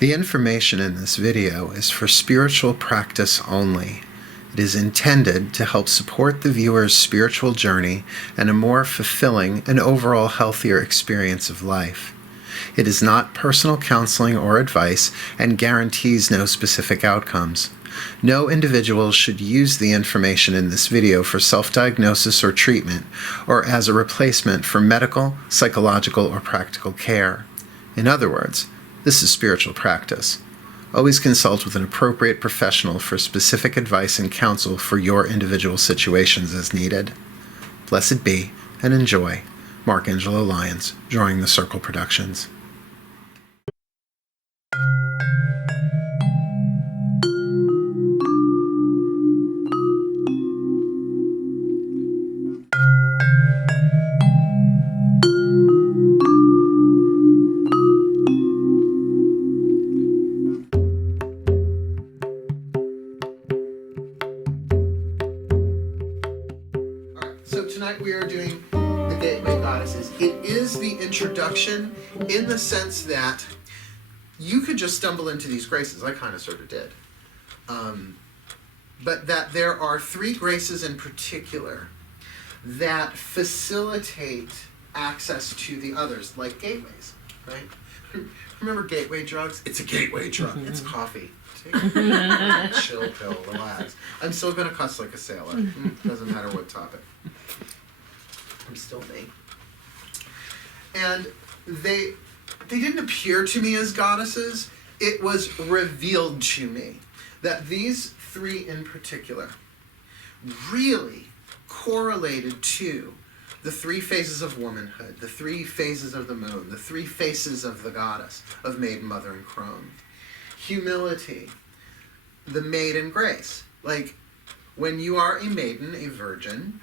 The information in this video is for spiritual practice only. It is intended to help support the viewer's spiritual journey and a more fulfilling and overall healthier experience of life. It is not personal counseling or advice and guarantees no specific outcomes. No individual should use the information in this video for self-diagnosis or treatment, or as a replacement for medical, psychological, or practical care. In other words, this is spiritual practice. Always consult with an appropriate professional for specific advice and counsel for your individual situations as needed. Blessed be and enjoy. Mark Angelo Lyons, Drawing the Circle Productions. So tonight we are doing the Gateway Goddesses. It is the introduction in the sense that you could just stumble into these graces. I kind of sort of did. But that there are three graces in particular that facilitate access to the others, like gateways, right? Remember gateway drugs? It's a gateway drug. It's coffee. Chill pill, relax. I'm still going to cuss like a sailor. Doesn't matter what topic. I'm still me. And they didn't appear to me as goddesses. It was revealed to me that these three in particular really correlated to the three phases of womanhood, the three phases of the moon, the three faces of the goddess, of maiden, mother, and crone. Humility, the maiden grace. Like, when you are a maiden, a virgin,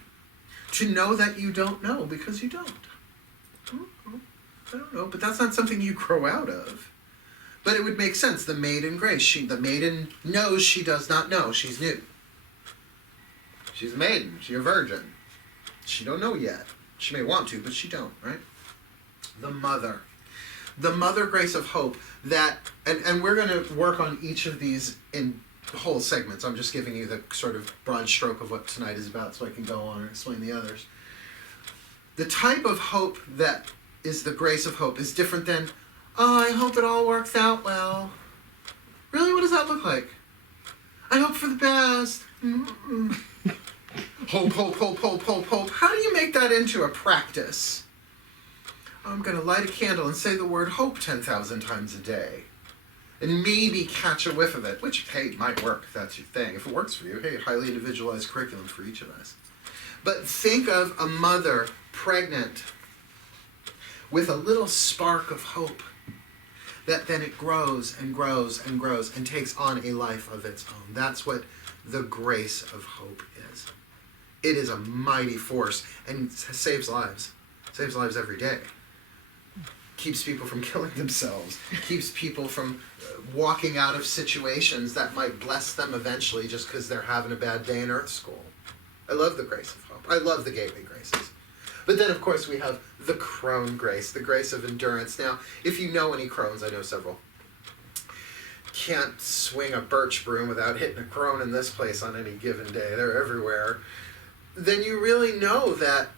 to know that you don't know because you don't. I don't know, but that's not something you grow out of. But it would make sense. The maiden grace. The maiden knows she does not know. She's new. She's a maiden. She's a virgin. She don't know yet. She may want to, but she don't, right? The mother. The mother grace of hope that, and we're going to work on each of these in whole segments. I'm just giving you the sort of broad stroke of what tonight is about so I can go on and explain the others. The type of hope that is the grace of hope is different than, oh, I hope it all works out well. Really, what does that look like? I hope for the best. Hope, hope, hope, hope, hope, hope. How do you make that into a practice? I'm going to light a candle and say the word hope 10,000 times a day. And maybe catch a whiff of it, which, hey, might work if that's your thing. If it works for you, hey, highly individualized curriculum for each of us. But think of a mother pregnant with a little spark of hope that then it grows and grows and grows and takes on a life of its own. That's what the grace of hope is. It is a mighty force and saves lives. Saves lives every day. Keeps people from killing themselves. Keeps people from walking out of situations that might bless them eventually just because they're having a bad day in Earth School. I love the grace of hope. I love the gateway graces. But then, of course, we have the crone grace, the grace of endurance. Now, if you know any crones, I know several, can't swing a birch broom without hitting a crone in this place on any given day. They're everywhere. Then you really know that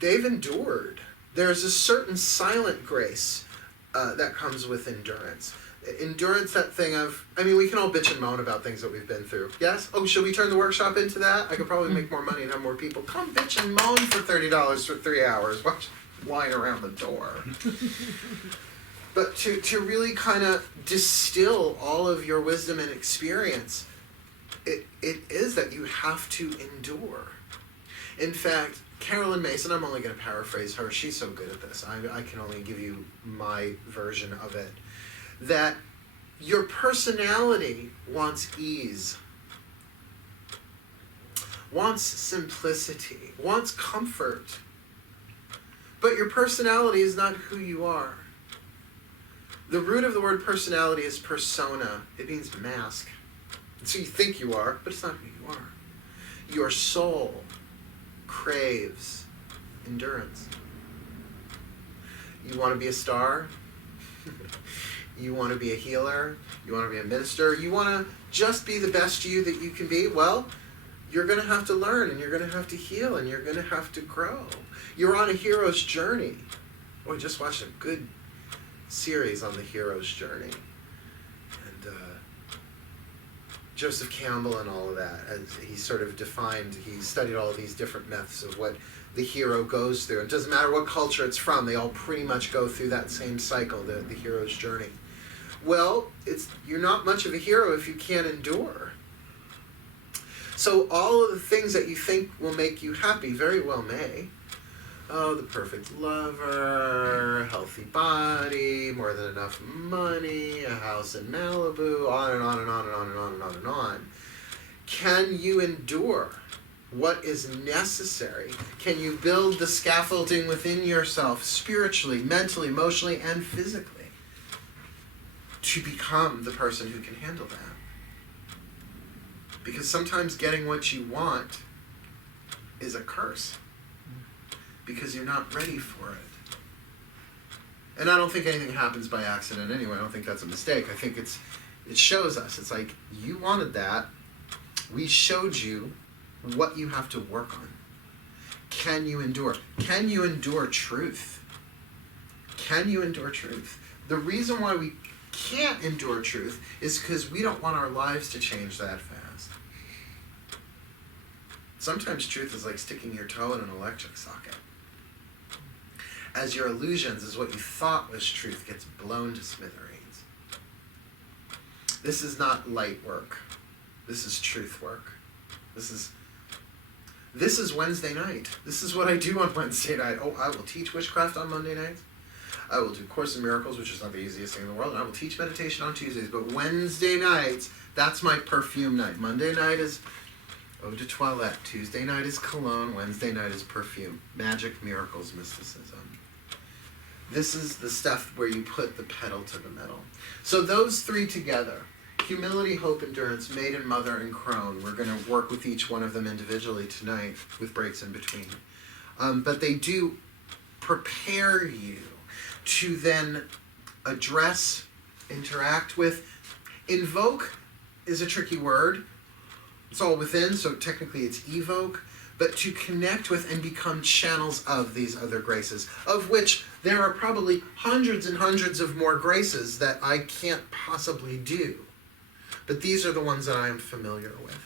they've endured. There's a certain silent grace that comes with endurance. Endurance, that thing of, I mean, we can all bitch and moan about things that we've been through. Yes? Oh, should we turn the workshop into that? I could probably make more money and have more people. Come bitch and moan for $30 for 3 hours. Watch lying around the door. But to really kind of distill all of your wisdom and experience, it is that you have to endure. In fact, Carolyn Mason, I'm only going to paraphrase her. She's so good at this. I can only give you my version of it. That your personality wants ease, wants simplicity, wants comfort. But your personality is not who you are. The root of the word personality is persona. It means mask. So you think you are, but it's not who you are. Your soul craves endurance. You want to be a star? You want to be a healer? You want to be a minister? You want to just be the best you that you can be? Well, you're going to have to learn, and you're going to have to heal, and you're going to have to grow. You're on a hero's journey. Oh, we just watched a good series on the hero's journey. And Joseph Campbell and all of that, as he sort of defined, he studied all these different myths of what the hero goes through. It doesn't matter what culture it's from, they all pretty much go through that same cycle, the hero's journey. Well, you're not much of a hero if you can't endure. So all of the things that you think will make you happy very well may. Oh, the perfect lover, healthy body, more than enough money, a house in Malibu, on and on and on and on and on and on and on. Can you endure what is necessary? Can you build the scaffolding within yourself spiritually, mentally, emotionally, and physically to become the person who can handle that? Because sometimes getting what you want is a curse because you're not ready for it. And I don't think anything happens by accident anyway. I don't think that's a mistake. I think it shows us. It's like, you wanted that. We showed you what you have to work on. Can you endure? Can you endure truth? Can you endure truth? The reason why we can't endure truth is because we don't want our lives to change that fast. Sometimes truth is like sticking your toe in an electric socket. As your illusions, as what you thought was truth, gets blown to smithereens. This is not light work. This is truth work. This is Wednesday night. This is what I do on Wednesday night. Oh, I will teach witchcraft on Monday nights. I will do Course in Miracles, which is not the easiest thing in the world, and I will teach meditation on Tuesdays. But Wednesday nights, that's my perfume night. Monday night is Eau de Toilette. Tuesday night is cologne. Wednesday night is perfume. Magic, miracles, mysticism. This is the stuff where you put the pedal to the metal. So those three together, humility, hope, endurance, maiden, mother, and crone. We're going to work with each one of them individually tonight with breaks in between. But they do prepare you to then address, interact with. Invoke is a tricky word. It's all within, so technically it's evoke. But to connect with and become channels of these other graces, of which there are probably hundreds and hundreds of more graces that I can't possibly do. But these are the ones that I am familiar with.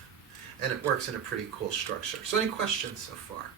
And it works in a pretty cool structure. So any questions so far?